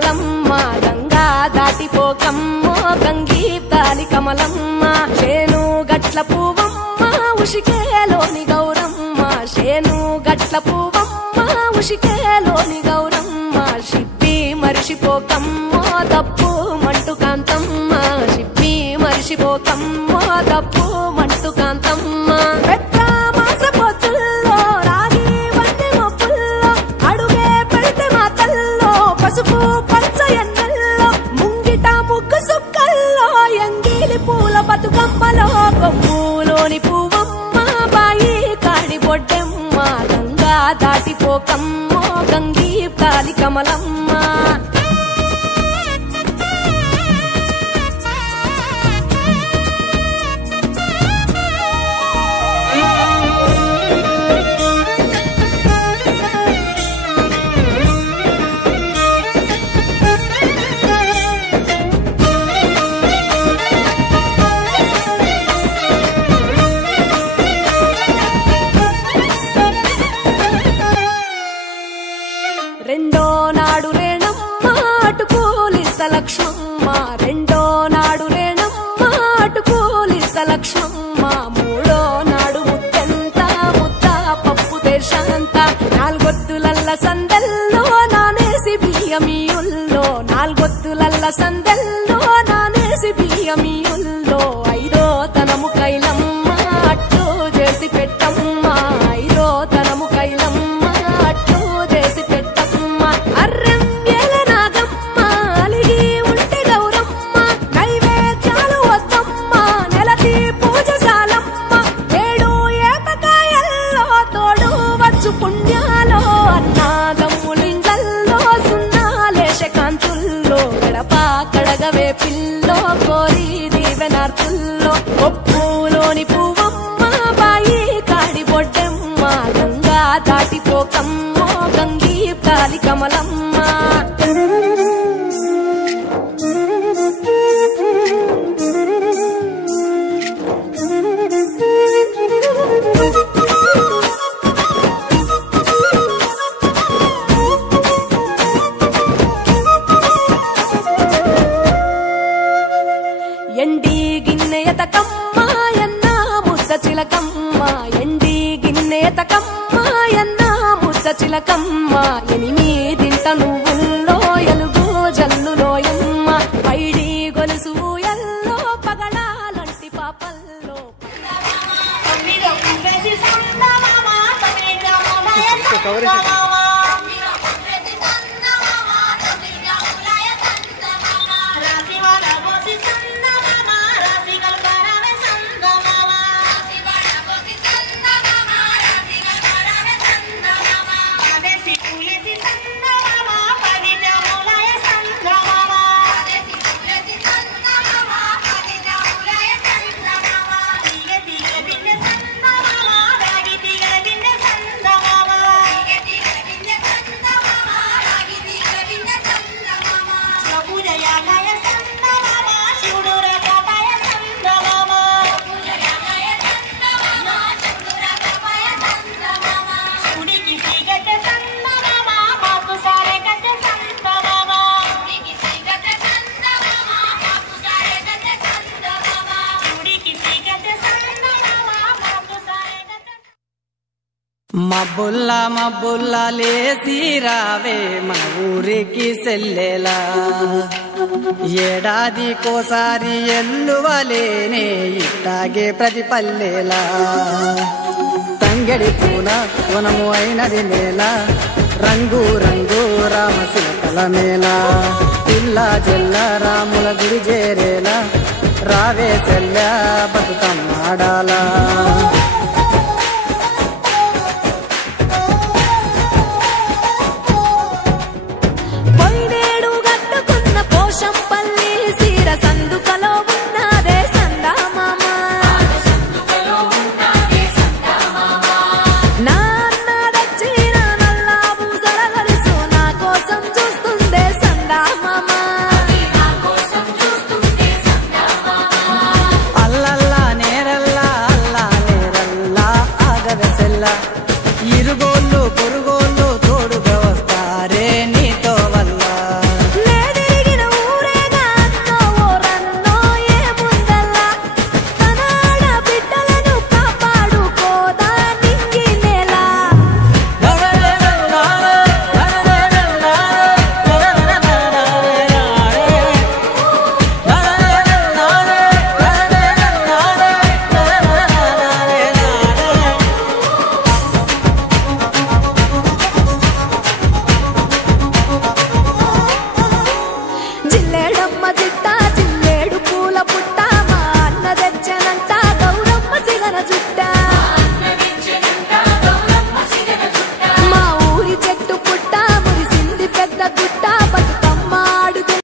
కమలమ్మ గంగా దాటిపోకమ్మో గంగీప్తాలి కమలమ్మ శేను గట్ల పువ్వమ్మ ఉషికేలోని గౌరమ్మ శేను గట్ల పువ్వమ్మ ఉషికేలోని గౌరమ్మ షిప్పి మరిషిపోకమ్మో తప్పు మంటు కాంతమ్మ షిప్పి మరిషిపోకమ్మో తప్పు మంటు కాంతమ్మ పసుపు పచ్చ ఎన్నెల్లో ముంగిట ముగ్గు సుక్కల్లో ఎంగిలి పూల బతుకమ్మలో కొమ్ములోని పువ్వమ్మ బాయి కాడి బొడ్డెమ్మ గంగా దాటిపోకమ్మో గంగీప్తాలి కమలమ్మ రెండో నాడు రేణమ్మ అటుకూలిస్త లక్ష్మమ్మ రెండో నాడు రేణమ్మ అటుకూలిస్త లక్ష్మమ్మ మూడో నాడు ముత్తెంత ముద్ద పప్పు దేశంత నాలుగొత్తులల్ల సందెల్లో నానేసి బియ్యమియుల్లో నాలుగొత్తులల్ల సందెల్లో నానేసి బియ్యమియుల్లో ఐదో తనము కైలమ్మ అట్టు చేసి పెట్టమ్మ ఐదో తనము కైలమ్మ అట్టు చేసి అర్రం ఏల నాగమ్మ అలిగి ఉంటే గౌరమ్మ నైవేద్యాలు వద్దమ్మ నెలతి పూజశాలమ్మ ఏడు ఏపకాయల్లో తోడు వచ్చు పుణ్యాలో అన్నాగమ్ములింగల్లో సున్నాలేశ కాంతుల్లో గడప కడగవే పిల్లో కోరి దీవెనార్తుల్లో ఒప్పులోని పువ్వమ్మ బాయి కాడి బొడ్డెమ్మ గంగా దాటిపోకమ్మో గంగీప్తాలి కమలమ్మ ఎండి గిన్నెయతకమ్మ ఎన్న ముద్ద చిలకమ్మ ఎండి గిన్నెయతకమ్మ ఎన్న ముద్ద చిలకమ్మ ఎనిమిదింట నువ్వుల్లో ఎలుగు జల్లులోయమ్మ పైడి గొలుసు ఎల్లో పగడాలంటి పాపల్లో మబ్బుల్లా మబ్బుల్లా లేసి రావే మన ఊరికి సెల్లెలా ఏడాదికోసారి ఎల్లువలేనే ఇట్టాగే ప్రతి పల్లెలా తంగడి పూల వనము అయినది నేల రంగు రంగు రామశిలకల మేళ పిల్ల జల్ల రాముల గుడి చేరేలా రావే సెల్ల బతుకమ్మాడాలా